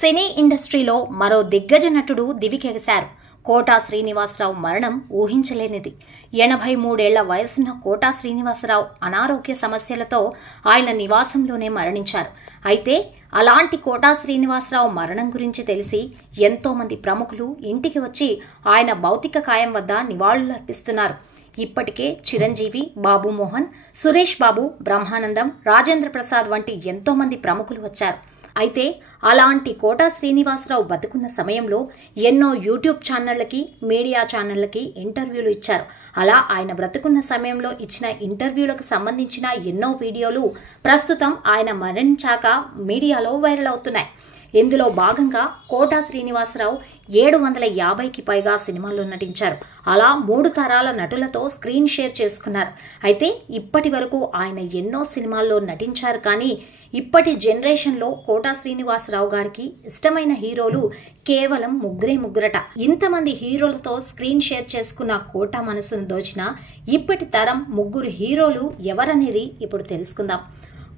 సినీ ఇండస్ట్రీలో మరో దిగ్గజ నటుడు దివికెగిశారు. కోటా శ్రీనివాసరావు మరణం ఊహించలేనిది. 83 ఏళ్ల వయసున్న కోటా శ్రీనివాసరావు అనారోగ్య సమస్యలతో ఆయన నివాసంలోనే మరణించారు. అయితే అలాంటి కోటా శ్రీనివాసరావు మరణం గురించి తెలిసి ఎంతో మంది ప్రముఖులు ఇంటికి వచ్చి ఆయన భౌతిక కాయం వద్ద నివాళులర్పిస్తున్నారు. ఇప్పటికే చిరంజీవి, బాబు మోహన్, సురేష్ బాబు, బ్రహ్మానందం, రాజేంద్ర ప్రసాద్ వంటి ఎంతో మంది ప్రముఖులు వచ్చారు. అయితే అలాంటి కోటా శ్రీనివాసరావు బతుకున్న సమయంలో ఎన్నో యూట్యూబ్ ఛానళ్లకి, మీడియా ఛానళ్లకి ఇంటర్వ్యూలు ఇచ్చారు. అలా ఆయన బ్రతుకున్న సమయంలో ఇచ్చిన ఇంటర్వ్యూలకు సంబంధించిన ఎన్నో వీడియోలు ప్రస్తుతం ఆయన మరణించాక మీడియాలో వైరల్ అవుతున్నాయి. ఇందులో భాగంగా కోటా శ్రీనివాసరావు 750కి పైగా సినిమాల్లో నటించారు. అలా 3 తరాల నటులతో స్క్రీన్ షేర్ చేసుకున్నారు. అయితే ఇప్పటి వరకు ఆయన ఎన్నో సినిమాల్లో నటించారు. కానీ ఇప్పటి జనరేషన్లో కోటా శ్రీనివాసరావు గారికి ఇష్టమైన హీరోలు కేవలం ముగ్గురట. ఇంతమంది హీరోలతో స్క్రీన్ షేర్ చేసుకున్న కోటా మనసును దోచిన ఇప్పటి తరం 3 హీరోలు ఎవరనేది ఇప్పుడు తెలుసుకుందాం.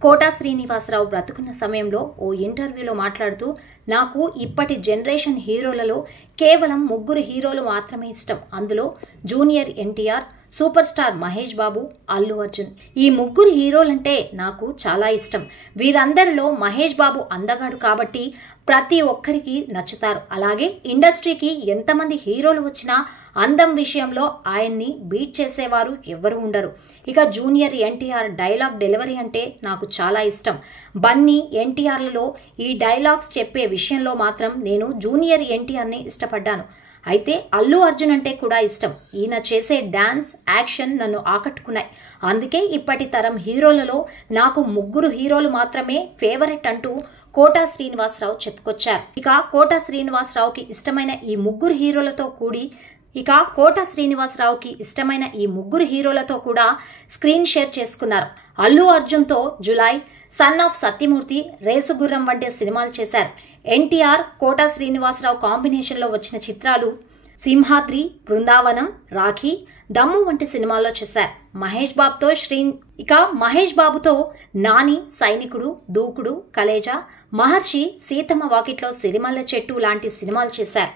కోటా శ్రీనివాసరావు బ్రతుకున్న సమయంలో ఓ ఇంటర్వ్యూలో మాట్లాడుతూ, నాకు ఇప్పటి జనరేషన్ హీరోలలో కేవలం 3 హీరోలు మాత్రమే ఇష్టం. అందులో junior NTR, super star Mahesh Babu, Allu Arjun. ఈ 3 హీరోలంటే నాకు చాలా ఇష్టం. వీరందరిలో మహేష్ బాబు అందగాడు కాబట్టి ప్రతి ఒక్కరికి నచ్చుతారు. అలాగే ఇండస్ట్రీకి ఎంతమంది హీరోలు వచ్చినా అందం విషయంలో ఆయన్ని బీట్ చేసేవారు ఎవ్వరూ ఉండరు. ఇక జూనియర్ ఎన్టీఆర్ డైలాగ్ డెలివరీ అంటే నాకు చాలా ఇష్టం. బన్నీ, ఎన్టీఆర్లలో ఈ డైలాగ్స్ చెప్పే విషయంలో మాత్రం నేను జూనియర్ ఎన్టీఆర్ని ఇష్టపడ్డాను. అయితే అల్లు అర్జున్ అంటే కూడా ఇష్టం. ఈయన చేసే డాన్స్, యాక్షన్ నన్ను ఆకట్టుకున్నాయి. అందుకే ఇప్పటి తరం హీరోలలో నాకు 3 హీరోలు మాత్రమే ఫేవరెట్ అంటూ కోటా శ్రీనివాసరావు చెప్పుకొచ్చారు. ఇక కోటా శ్రీనివాసరావుకి ఇష్టమైన ఈ 3 హీరోలతో కూడా స్క్రీన్ షేర్ చేసుకున్నారు. అల్లు అర్జున్తో జులై, సన్ ఆఫ్ సత్యమూర్తి, రేసుగుర్రం వంటి సినిమాలు చేశారు. ఎన్టీఆర్, కోటా శ్రీనివాసరావు కాంబినేషన్లో వచ్చిన చిత్రాలు సింహాద్రి, బృందావనం, రాఖీ, దమ్ము వంటి సినిమాల్లో చేశారు. మహేష్ బాబుతో నాని, సైనికుడు, దూకుడు, కలేజా, మహర్షి, సీతమ్మ వాకిట్లో సిరిమల్ల చెట్టు లాంటి సినిమాలు చేశారు.